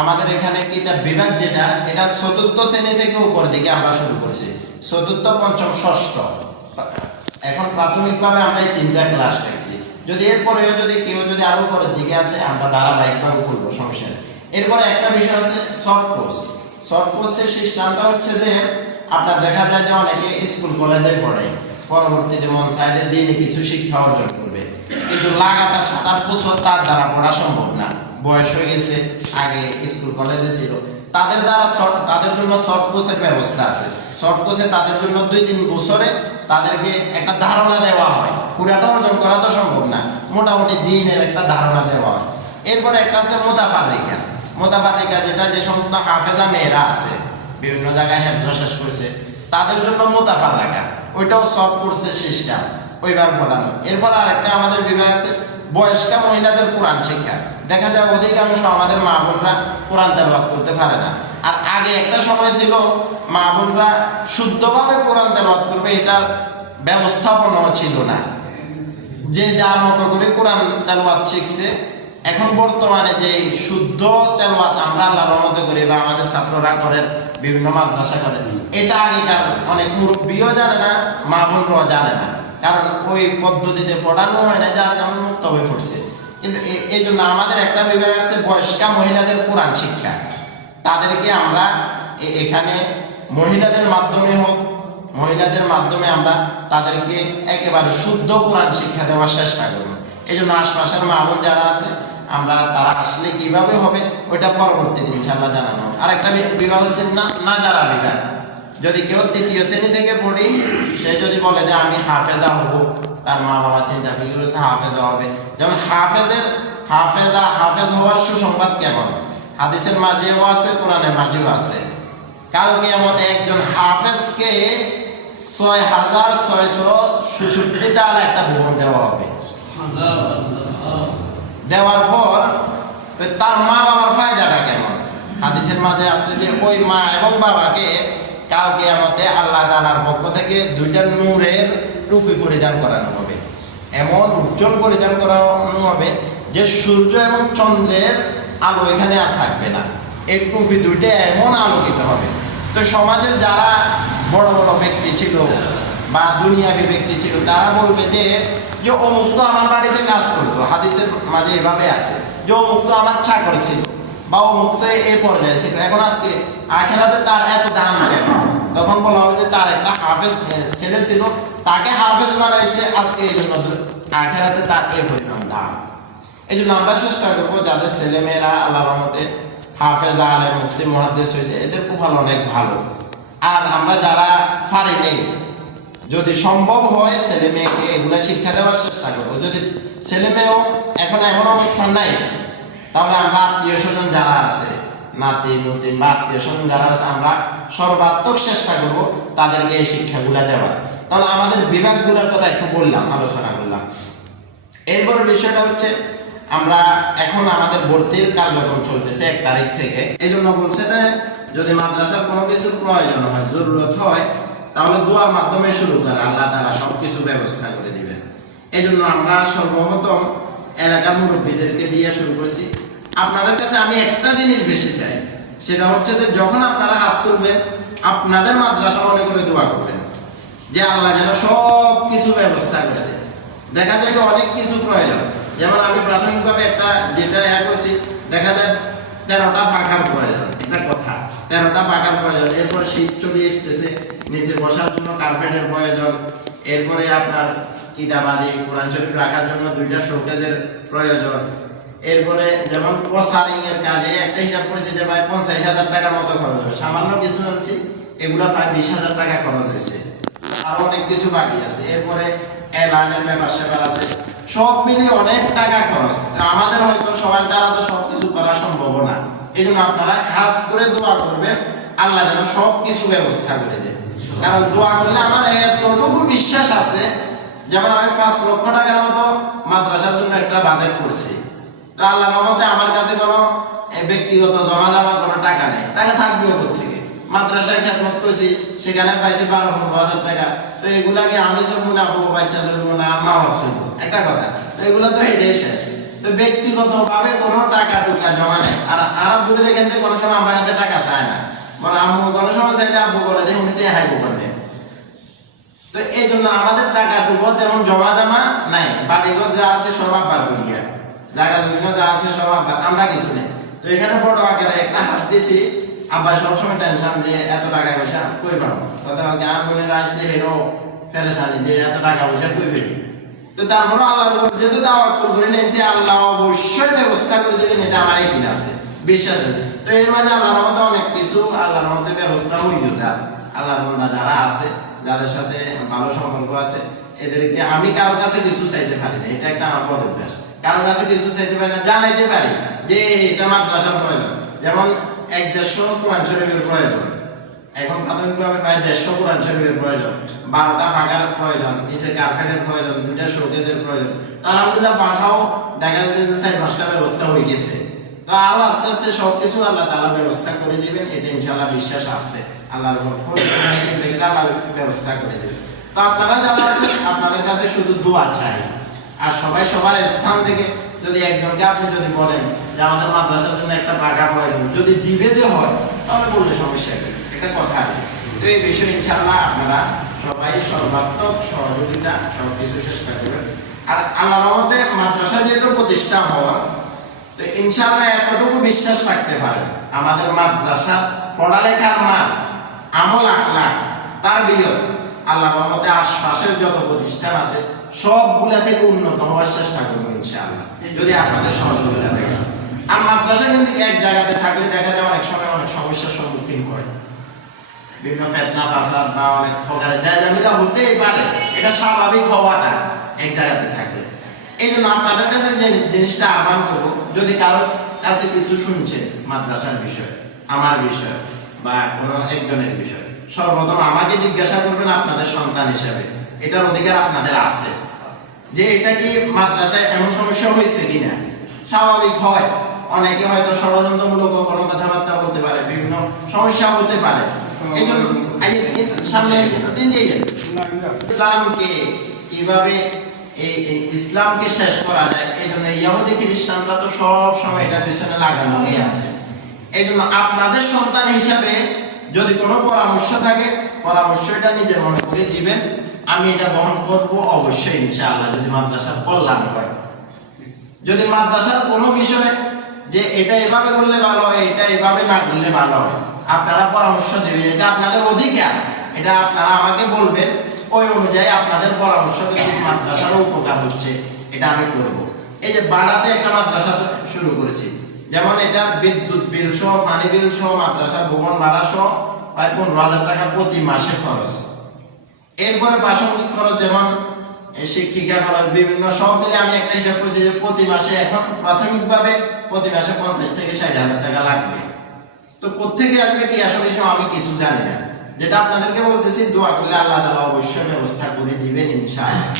আমাদের এখানে কিতাব বিভাগ যেটা, এটা চতুর্থ শ্রেণী থেকে উপর দিকে আমরা শুরু করছি, চতুর্থ, পঞ্চম, ষষ্ঠ। এখন প্রাথমিকভাবে আমরা এই তিনটা ক্লাস রাখছি। যদি এরপরেও যদি কেউ যদি আরো উপরের দিকে আসে, আমরা ধারাবাহিকভাবে করবো, সমস্যা নেই। এরপরে একটা বিষয় আছে শর্ট কোর্স। শর্ট কোর্সের সিস্টেমটা হচ্ছে যে আপনার দেখা যায় যে অনেকে স্কুল কলেজে পড়ে, পরবর্তীতে মন চাইলে দিনে কিছু শিক্ষা অর্জন করবে, কিন্তু লাগাতার 7-8 বছর তার দ্বারা পড়া সম্ভব না। বয়স হয়ে গেছে, আগে স্কুল কলেজে ছিল, তাদের দ্বারা তাদের জন্য শর্ট কোর্সের ব্যবস্থা আছে। শর্ট কোর্সে তাদের জন্য 2-3 বছরে তাদেরকে একটা ধারণা দেওয়া হয়, পুরাটা অর্জন করা তো সম্ভব না, মোটামুটি দিনের একটা ধারণা দেওয়া হয়। এরপরে একটা আছে মুতাফাররিকা। মুতাফাররিকা যেটা যে সমস্ত হাফেজা মেয়েরা আছে, বিভিন্ন জায়গায় হেফজ শেষ করছে, তাদের জন্য মুতাফাররিকা, ওইটাও শর্ট কোর্সের সিস্টেম, ওইভাবে পড়ানো। এরপর আরেকটা আমাদের বিভাগ আছে বয়স্কা মহিলাদের কোরআন শিক্ষা। দেখা যায় অধিকাংশ আমাদের মা বোনরা কোরআন তেলাওয়াত করতে পারে না। আর আগে একটা সময় ছিল মা বোনরা শুদ্ধভাবে কোরআন তেলাওয়াত করবে, এটার ব্যবস্থাপনাও ছিল না, যে যার মতো করে কোরআন তেলাওয়াত শিখছে। এখন বর্তমানে যে শুদ্ধ তেলাওয়াত আমরা আল্লাহর রহমতে করি বা আমাদের ছাত্ররা করেন, বিভিন্ন মাদ্রাসা করেন, এটা আগেকার অনেক মুরব্বীও জানে না, মা বোনরাও জানে না, কারণ ওই পদ্ধতিতে পড়ানো হয় না, যারা যেমন মুক্ত হয়ে পড়ছে। কিন্তু এই জন্য আমাদের একটা বিভাগ আছে বয়স্কা মহিলাদের কোরআন শিক্ষা। তাদেরকে আমরা এখানে মহিলাদের মাধ্যমে হোক, মহিলাদের মাধ্যমে আমরা তাদেরকে একেবারে শুদ্ধ কোরআন শিক্ষা দেওয়ার চেষ্টা করব। এই জন্য আশপাশের মা বোন যারা আছে, আমরা তারা আসলে কিভাবে হবে ওইটা পরবর্তীতে ইনশাআল্লাহ জানানো হবে। আরেকটা বিভাগ হচ্ছে নাজারা বিভাগ। যদি কেউ 3য় শ্রেণী থেকে পড়ি, সে যদি বলে যে আমি হাফেজা হব, তার মা বাবা চিন্তা ফিকির হচ্ছে হাফেজা হবে। যেমন হাফেজ হওয়ার সুসংবাদ কেমন, হাদিসের মাঝেও আছে, কোরআনের মাঝেও আছে। কাল কিয়ামতে একজন হাফেজকে 6,666 টাকা একটা ভবন দেওয়া হবে। দেওয়ার পর তার মা বাবার ফায়দাটা কেমন, হাদিসের মাঝে আছে যে ওই মা এবং বাবাকে কাল কিয়ামতে আল্লাহ তাআলার পক্ষ থেকে 2টা নূরের টুপি পরিধান করানো হবে, এমন উজ্জ্বল পরিধান করানো হবে যে সূর্য এবং চন্দ্রের আলো এখানে আর থাকবে না। এই টুপি 2টা এমন আলোকিত হবে। তো সমাজের যারা বড় বড় ব্যক্তি ছিল বা দুনিয়াবী ব্যক্তি ছিল, তারা বলবে যে অমুক তো আমার বাড়িতে কাজ করতো, হাদিসের মাঝে এভাবে আছে যে অমুক তো আমার চাকর ছিল বা অমুক তো এই পর্যায়ে ছিল, এখন আজকে আখিরাতে তার এত দাম কেন? তখন বলা হবে যে তার একটা হাফেজ ছেলে ছিল, তাকে হাফেজ বানাইছে, আজকে এই জন্য আখিরাতে তার এই পরিমাণ দাম। এই জন্য আমরা চেষ্টা করবো যাদের ছেলে মেয়েরা আল্লাহর রহমতে হাফেজ, আলেম, মুফতি, মুহাদ্দিস হয়েছে, এদের কপাল অনেক ভালো। আর আমরা যারা পারি নেই, যদি সম্ভব হয় ছেলে মেয়েকে এগুলা শিক্ষা দেওয়ার চেষ্টা করবো। যদি ছেলে মেয়েও এখন এমন অবস্থান নাই, তাহলে আমরা আত্মীয় স্বজন যারা আছে, নাতি নতিন বা আত্মীয় স্বজন যারা আছে, আমরা সর্বাত্মক চেষ্টা করব তাদেরকে এই শিক্ষাগুলা দেওয়ার। তাহলে আমাদের বিভাগগুলোর কথা একটু বললাম, আলোচনা করলাম। এরপর বিষয়টা হচ্ছে আমরা এখন আমাদের ভর্তির কার্যক্রম চলতেছে 1 তারিখ থেকে। এই জন্য বলছে যে যদি মাদ্রাসার কোনো কিছুর প্রয়োজন হয়, জরুরত হয়, তাহলে দোয়ার মাধ্যমে শুরু করে, আল্লাহ তাআলা সবকিছু ব্যবস্থা করে দিবেন। এই জন্য আমরা সর্বপ্রথম এলাকার মুরব্বীদেরকে দিয়ে শুরু করছি। আপনাদের কাছে আমি একটা জিনিস বেশি চাই, সেটা হচ্ছে যে যখন আপনারা হাত তুলবেন, আপনাদের মাদ্রাসা মনে করে দোয়া করবেন যে আল্লাহ যেন সব কিছু ব্যবস্থা করে দেয়। দেখা যায় যে অনেক কিছু প্রয়োজন, যেমন আমি প্রাথমিকভাবে একটা যেটা করেছি, দেখা যায় 13টা পাখার প্রয়োজন, এটা কথা, 13টা পাখার প্রয়োজন। এরপরে শীত চলে আসতেছে, নিচে বসার জন্য কার্পেটের প্রয়োজন। এরপরে আপনার কিতাবাদি কোরআন শরীফ রাখার জন্য 2টা শোকেজের প্রয়োজন। এরপরে যেমন পোসারিং এর কাজে একটা হিসাব করেছি যে ভাই 50,000 টাকার মতো খরচ হবে, সামান্য কিছু বলছি, এগুলা প্রায় 20,000 টাকা খরচ হয়েছে, আর অনেক কিছু বাকি আছে। এরপরে এলানের ব্যাপার স্যাপার আছে, সব মিলিয়ে অনেক টাকা খরচ। আমাদের হয়তো সবার দ্বারা তো সবকিছু করা সম্ভব না। এই জন্য আপনারা খাস করে দোয়া করবেন আল্লাহ যেন সব কিছু ব্যবস্থা করে দেয়। কারণ দোয়া করলে আমার এতটুকু বিশ্বাস আছে, যেমন আমি 5 লক্ষ টাকার মতো মাদ্রাসার জন্য একটা বাজেট করছি, তো আল্লাহর রহমতে আমার কাছে কোনো ব্যক্তিগত জমা দেওয়ার কোনো টাকা নেই, টাকা থাকবে ওপর থেকে। মাদ্রাসায় খেদমত করছি, সেখানে পাইছি 12-15,000 টাকা। তো এগুলাকে আমি চলবো না, বউ বাচ্চা চলবো না, মা বাপ চলবো, একটা কথা। তো এগুলো তো এটাই শেষ। তো ব্যক্তিগতভাবে কোনো টাকা টুকা জমা নেই। আর আরব বুঝে দেখেন যে কোনো সময় আমার কাছে টাকা চায় না, মানে আম্মু কোনো সময় চাইলে আব্বু বলে দেখুন হাইবো করবে। তো এই জন্য আমাদের টাকা টুকু তেমন জমা নাই, বাড়িঘর যা আছে সব আব্বার করিয়া, জায়গা জমি যা আছে সব আব্বার, আমরা কিছু নেই। তো এখানে বড় আকারে একটা হাত দিয়েছি, আব্বা সবসময় টেনশন যে এত টাকা পয়সা কই পাবো, কথা আর বোনেরা আসলে হেরো ফেরেশানি যে এত টাকা পয়সা কই পেবি। তো তারপরে আল্লাহর উপর যেহেতু তাওয়াক্কুল করে নিয়েছি, আল্লাহ অবশ্যই ব্যবস্থা করে দেবেন, এটা আমার একদিন আছে বিশ্বাস আছে। তো এর মাঝে আল্লাহর মধ্যে অনেক কিছু আল্লাহর মধ্যে ব্যবস্থা হয়ে গেছে। আল্লাহর বান্দা যারা আছে, যাদের সাথে ভালো সম্পর্ক আছে, এদেরকে আমি কারোর কাছে কিছু চাইতে পারি না, এটা একটা আমার বদভ্যাস। কারোর কাছে কিছু চাইতে পারি না, জানাইতে পারি যে এটা মাদ্রাসার প্রয়োজন। যেমন 1-150 কোরআন শরীফের প্রয়োজন, এখন প্রাথমিকভাবে প্রায় 150 কোরআন শরীফের প্রয়োজন, 12টা পাখার প্রয়োজন, নিচে কার্পেটের প্রয়োজন, 2টা শোকেজের প্রয়োজন। আলহামদুলিল্লাহ পাখাও দেখা যাচ্ছে যে 4-5টা ব্যবস্থা হয়ে গেছে। তো আরো আস্তে আস্তে সবকিছু আল্লাহ তাআলা ব্যবস্থা করে দিবেন, এটা ইনশাআল্লাহ বিশ্বাস আছে আল্লাহর উপর, ব্যবস্থা করে দিবেন। তো আপনারা যারা আছেন, আপনাদের কাছে শুধু দোয়া চাই। আর সবাই সবার স্থান থেকে যদি একজনকে আপনি যদি বলেন যে আমাদের মাদ্রাসার জন্য একটা পাকা প্রয়োজন, যদি দিবে হয় তাহলে বললে সমস্যা নেই, এটা কথা। তো এই বিষয়ে ইনশাআল্লাহ আপনারা সবাই সর্বাত্মক সহযোগিতা সবকিছু চেষ্টা করবেন। আর আল্লাহর রহমতে মাদ্রাসা যেহেতু প্রতিষ্ঠা হওয়ার, তো ইনশাআল্লাহ এতটুকু বিশ্বাস রাখতে পারেন আমাদের মাদ্রাসা পড়ালেখার মান, আমল আখলাক, তারবিয়ত আল্লাহর রহমতে আশপাশের যত প্রতিষ্ঠান আছে সবগুলা থেকে উন্নত হওয়ার চেষ্টা করবো ইনশাআল্লাহ, যদি আপনাদের সহযোগিতা থাকে। আর মাদ্রাসা কিন্তু এক জায়গাতে থাকলে দেখা যায় অনেক সময় অনেক সমস্যার সম্মুখীন হয়, বিভিন্ন ফিতনা ফাসাদ বা অনেক প্রকারের জায়গা হতেই পারে, এটা স্বাভাবিক হওয়াটা এক জায়গাতে থাকলে। এই জন্য আপনাদের কাছে যে জিনিসটা আহ্বান করবো, যদি কারো কাছে কিছু শুনছে মাদ্রাসার বিষয়, আমার বিষয় বা কোনো একজনের বিষয়, সর্বপ্রথম আমাকে জিজ্ঞাসা করবেন আপনাদের সন্তান হিসেবে, এটার অধিকার আপনাদের আছে যে এটা কি মাদ্রাসায় এমন সমস্যা হয়েছে কিনা। স্বাভাবিক হয়, অনেকে হয়তো ষড়যন্ত্রমূলক কোনো কথাবার্তা বলতে পারে, বিভিন্ন সমস্যা হতে পারে। এই জন্য সামনে ইসলামকে কিভাবে ইসলামকে শেষ করা যায়, এই জন্য ইহুদি খ্রিস্টানরা তো সব সময় এটার পিছনে লাগানো হয়ে আছে। এই জন্য আপনাদের সন্তান হিসাবে যদি কোনো পরামর্শ থাকে, পরামর্শ এটা নিজের মনে করে দিবেন, আমি এটা বহন করবো অবশ্যই ইনশাআল্লাহ, যদি মাদ্রাসার কল্যাণ হয়। যদি মাদ্রাসার কোনো বিষয় যে এটা এভাবে করলে ভালো হয়, এটা এভাবে না করলে ভালো হয়, আপনারা পরামর্শ দেবেন, এটা আপনাদের অধিকার, এটা আপনারা আমাকে বলবেন, ওই অনুযায়ী আপনাদের পরামর্শ যদি মাদ্রাসার উপকার হচ্ছে এটা আমি করব। এই যে বাড়াতে একটা মাদ্রাসা শুরু করেছি, যেমন এটা বিদ্যুৎ বিল সহ, পানি বিল সহ, মাদ্রাসার ভবন ভাড়া সহ প্রায় 15,000 টাকা প্রতি মাসে খরচ। এরপরে প্রাসঙ্গিক খরচ যেমন শিক্ষিকা খরচ, বিভিন্ন সব মিলে আমি একটা হিসাব করেছি যে প্রতি মাসে এখন প্রাথমিকভাবে প্রতি মাসে 50 থেকে 60,000 টাকা লাগবে। তো কোত্থেকে আসবে কি আসলে আমি কিছু জানি না, যেটা আপনাদেরকে বলতেছি, দোয়া করলে আল্লাহ তাআলা অবশ্যই ব্যবস্থা করে দিবেন ইনশাআল্লাহ।